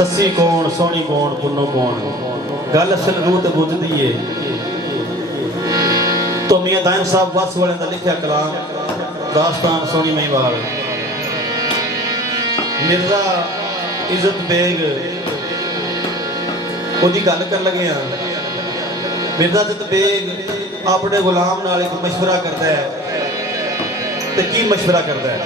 सस्सी कौन सोहनी कौन पुन्नो कौन गल असल रूह ते बुझदी है। तो मियां दायम साहब वस वाले का लिखा कलाम दास्तान सोहनी महिवाल मिर्जा इज्जत बेग ओदी गल कर लगे हैं। मिर्जा इज्जत बेग अपने गुलाम नाल एक मशवरा करता है ते की मशवरा करता है।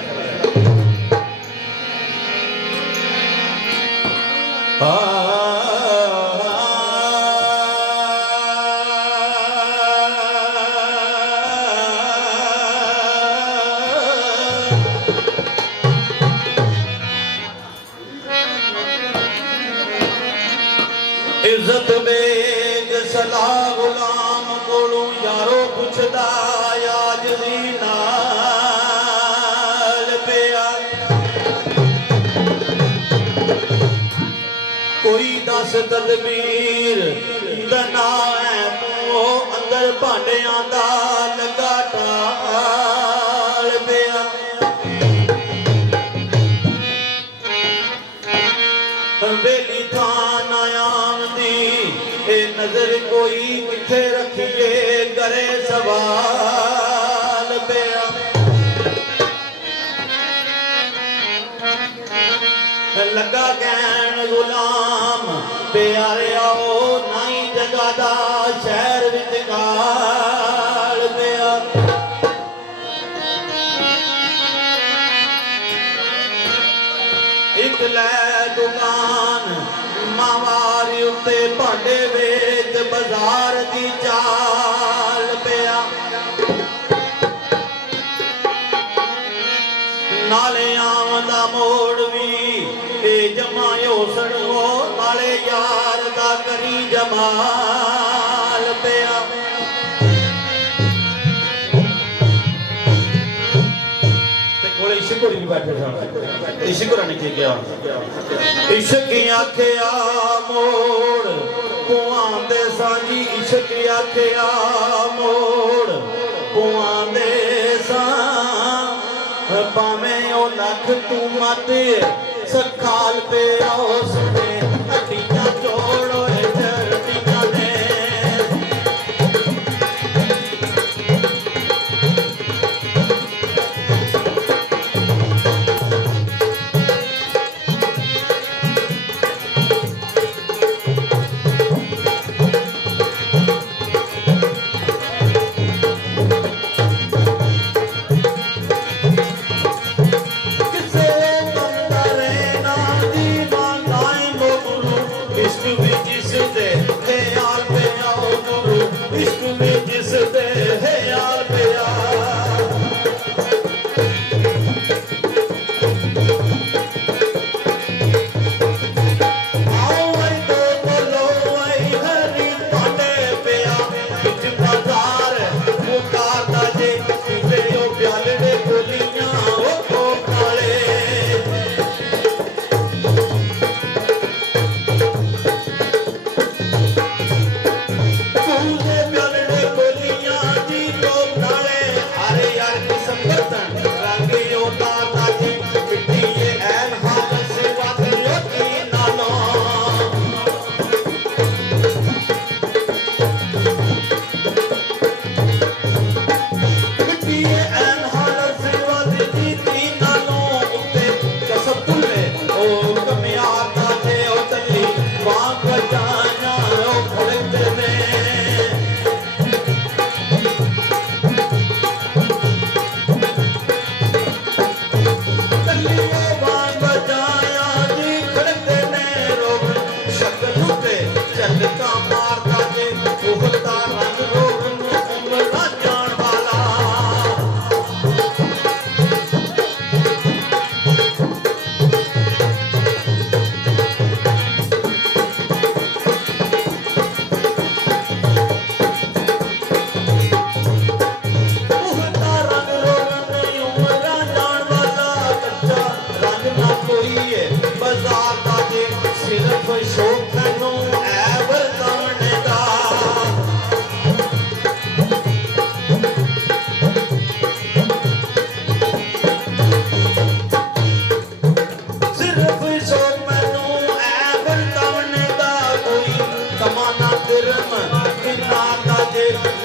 इज्जत बेग सलाह गुलाम कोलों यारो पुछदा याज दी नाल पिया कोई दस तदबीर दना है तू अंदर भांडियां दा लगा टाल पिया वेली थान आयामदी ए नजर कोई किथे रखिए करे सवाल पिया लगा कहन गुलाम प्यारे आओ नाई जगह दा शहर विच गाल पिया एक लै दुकान मावारी उत्ते भांडे वेच बाजार दी चाल पिया नाले आमदा मोड़ भी ए जमायो सड़ो नाले यार दा करी जमाल पिया ते कोले इश्कुरी भी बैठे सन इश्कुरा ने क्या इश्क आखिया मोड़ पुआंदे सांजी इश्क आखिया मोड़ पुआंदे सा पावे ओ लख तू मत सखाल पे आओ सुने अखियां जोड़ो चरतियां ने किसे मंदरे ना दी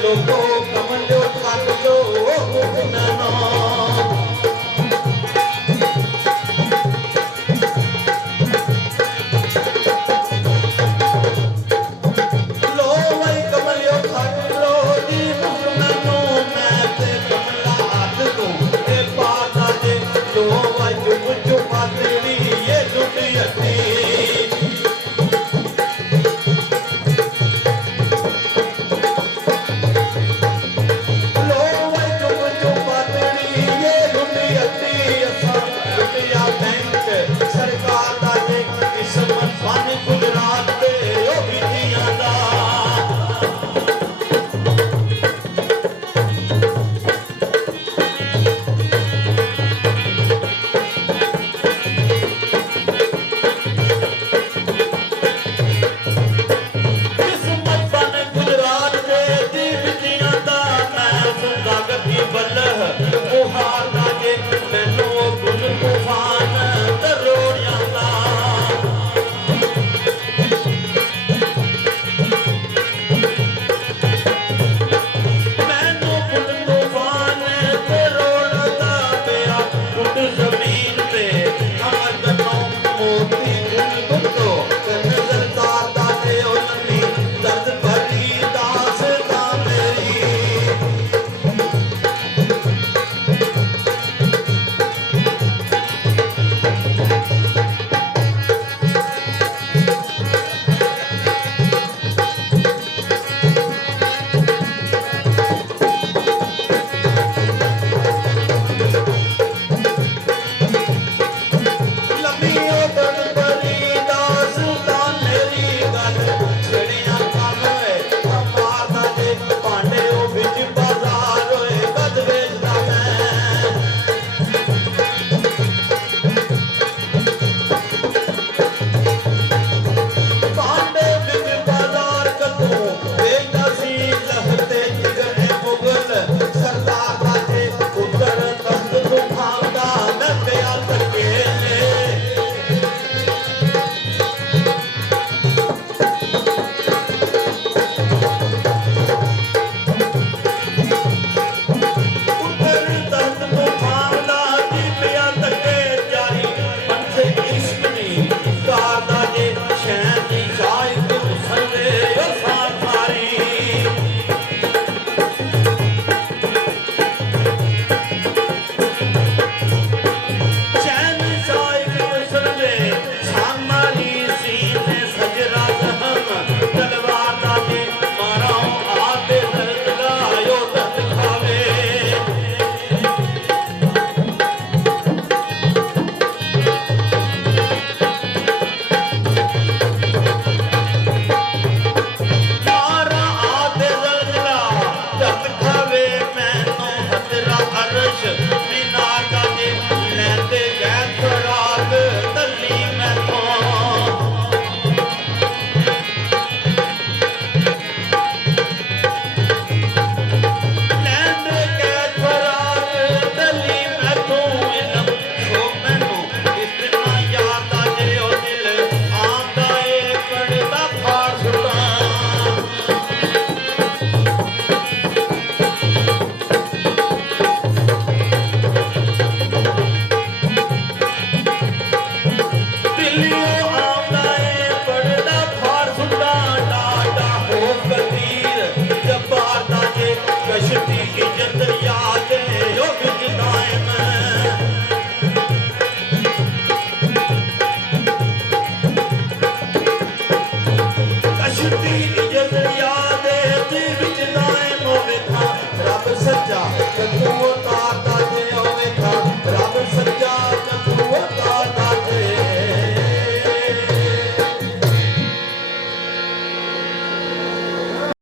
लोगों